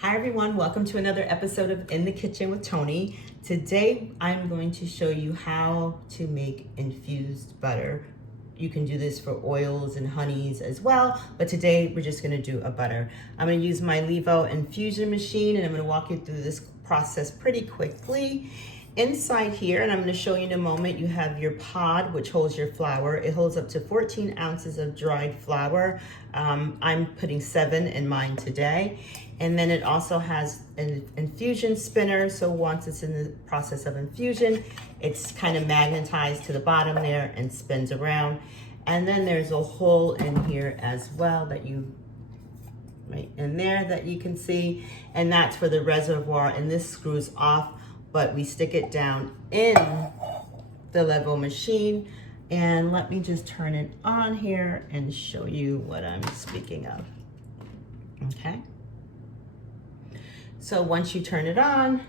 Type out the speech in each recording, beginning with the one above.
Hi everyone, welcome to another episode of In the Kitchen with Toni. Today I'm going to show you how to make infused butter. You can do this for oils and honeys as well, but today we're just gonna do a butter. I'm gonna use my LEVO infusion machine and I'm gonna walk you through this process pretty quickly. Inside here, and I'm gonna show you in a moment, you have your pod, which holds your flour. It holds up to 14 ounces of dried flour. I'm putting 7 in mine today. And then it also has an infusion spinner. So once it's in the process of infusion, it's kind of magnetized to the bottom there and spins around. And then there's a hole in here as well that right in there that you can see. And that's for the reservoir, and this screws off, but we stick it down in the LEVO machine. And let me just turn it on here and show you what I'm speaking of, okay? So once you turn it on,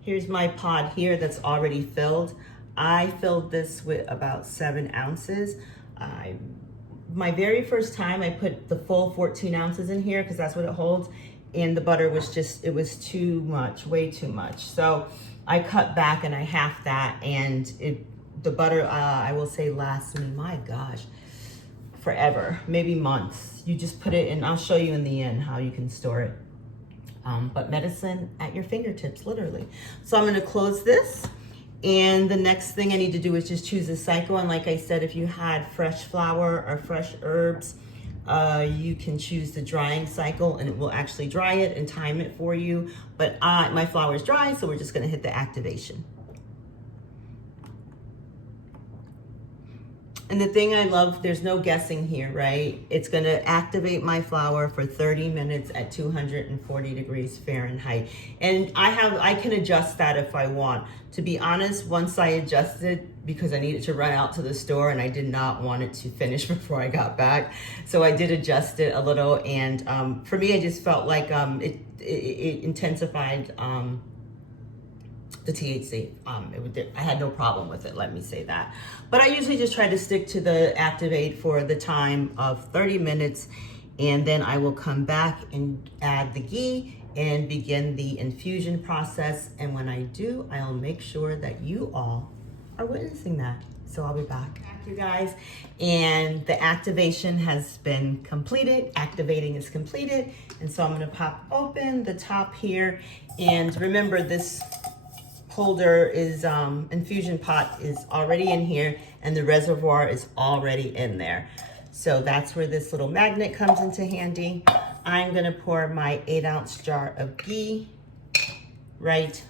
here's my pod here that's already filled. I filled this with about 7 ounces. My very first time I put the full 14 ounces in here because that's what it holds, and the butter was just, it was too much, way too much. So I cut back and I halved that, and the butter, I will say, lasts me, my gosh, forever, maybe months. You just put it in, I'll show you in the end how you can store it. But medicine at your fingertips, literally. So I'm gonna close this, and the next thing I need to do is just choose a cycle. And like I said, if you had fresh flour or fresh herbs, you can choose the drying cycle and it will actually dry it and time it for you. But my flour is dry, so we're just gonna hit the activation. And the thing I love, there's no guessing here, right? It's gonna activate my flour for 30 minutes at 240 degrees Fahrenheit. And I can adjust that if I want. To be honest, once I adjusted, because I needed to run out to the store and I did not want it to finish before I got back. So I did adjust it a little, and for me, I just felt like it intensified the THC. I had no problem with it, let me say that. But I usually just try to stick to the activate for the time of 30 minutes, and then I will come back and add the ghee and begin the infusion process. And when I do, I'll make sure that you all are witnessing that. So I'll be back, you guys. And the activation has been completed. Activating is completed. And so I'm gonna pop open the top here. And remember, this holder is, infusion pot is already in here, and the reservoir is already in there. So that's where this little magnet comes into handy. I'm gonna pour my 8-ounce jar of ghee right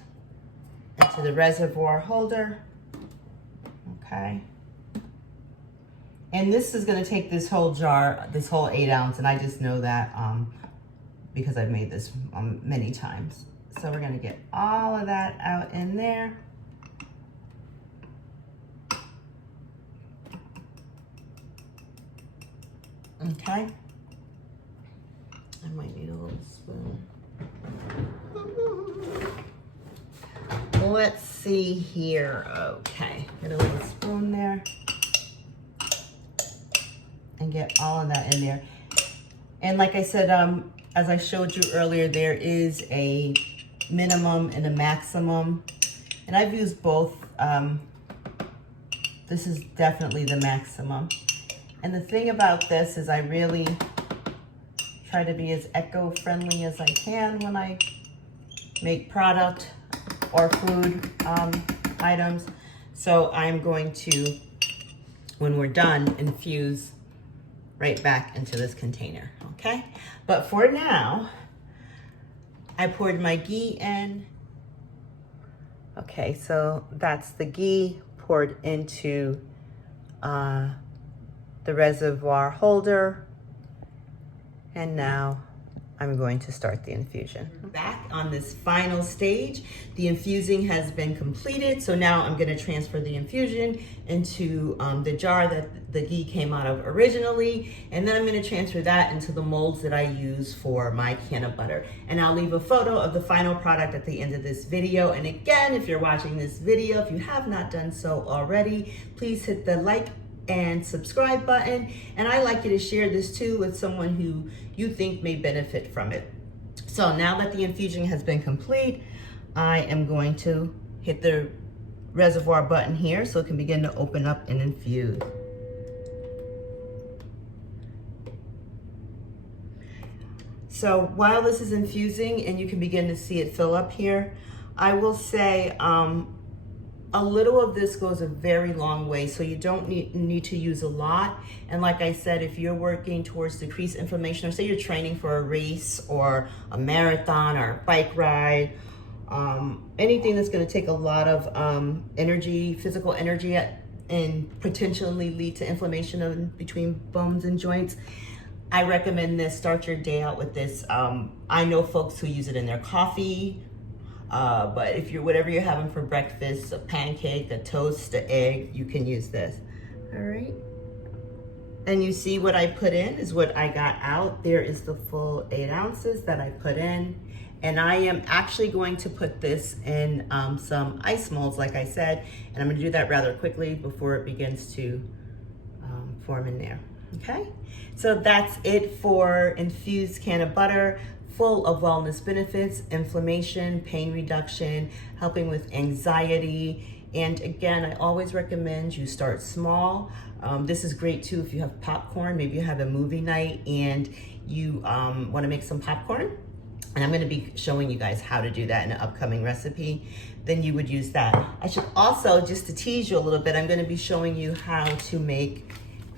into the reservoir holder, okay? And this is gonna take this whole jar, this whole 8 ounce, and I just know that because I've made this many times. So we're gonna get all of that out in there. Okay. I might need a little spoon. Let's see here. Okay, get a little spoon there and get all of that in there. And like I said, as I showed you earlier, there is a minimum and a maximum, and I've used both. This is definitely the maximum. And the thing about this is I really try to be as eco-friendly as I can when I make product or food items. So I'm going to, when we're done, infuse right back into this container, okay? But for now, I poured my ghee in. Okay, so that's the ghee poured into the reservoir holder. And now I'm going to start the infusion. Back on this final stage, the infusing has been completed. So now I'm gonna transfer the infusion into the jar that the ghee came out of originally. And then I'm gonna transfer that into the molds that I use for my CannaButter. And I'll leave a photo of the final product at the end of this video. And again, if you're watching this video, if you have not done so already, please hit the like and subscribe button. And I'd like you to share this too with someone who you think may benefit from it. So now that the infusion has been complete, I am going to hit the reservoir button here so it can begin to open up and infuse. So while this is infusing and you can begin to see it fill up here, I will say a little of this goes a very long way, so you don't need to use a lot. And like I said, if you're working towards decreased inflammation, or say you're training for a race or a marathon or a bike ride, anything that's going to take a lot of energy, physical energy, and potentially lead to inflammation between bones and joints, I recommend this. Start your day out with this. I know folks who use it in their coffee, but if you're, whatever you're having for breakfast, a pancake, a toast, an egg, you can use this. All right. And you see what I put in is what I got out. There is the full 8 ounces that I put in. And I am actually going to put this in some ice molds, like I said, and I'm gonna do that rather quickly before it begins to form in there. Okay, so that's it for infused CannaButter, full of wellness benefits, inflammation, pain reduction, helping with anxiety. And again, I always recommend you start small. This is great too if you have popcorn. Maybe you have a movie night and you want to make some popcorn. And I'm going to be showing you guys how to do that in an upcoming recipe. Then you would use that. I should also, just to tease you a little bit, I'm going to be showing you how to make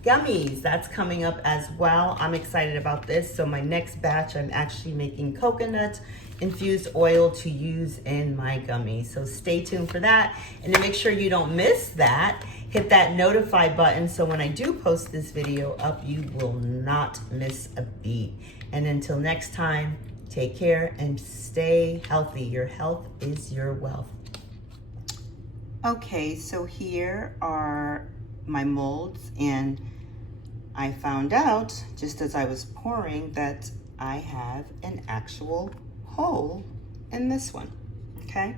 gummies. That's coming up as well. I'm excited about this. So my next batch, I'm actually making coconut infused oil to use in my gummies. So stay tuned for that. And to make sure you don't miss that, hit that notify button so when I do post this video up, you will not miss a beat. And until next time, take care and stay healthy. Your health is your wealth. Okay, so here are my molds, and I found out just as I was pouring that I have an actual hole in this one. Okay,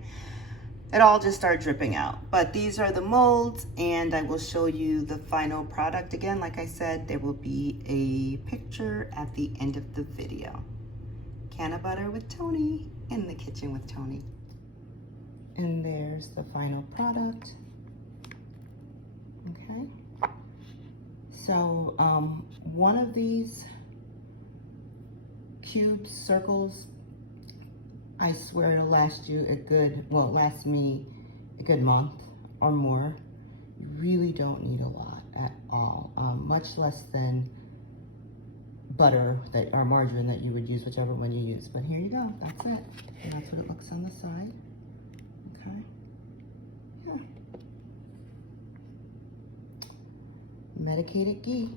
it all just started dripping out, but these are the molds, and I will show you the final product. Again, like I said, there will be a picture at the end of the video. CannaButter with Toni, in the kitchen with Toni. And there's the final product. Okay. So one of these cubes, circles, I swear it'll last you a good, well, it lasts me a good month or more. You really don't need a lot at all, much less than butter that, or margarine that you would use, whichever one you use. But here you go, that's it. And that's what it looks on the side. Okay. Yeah. Medicated ghee.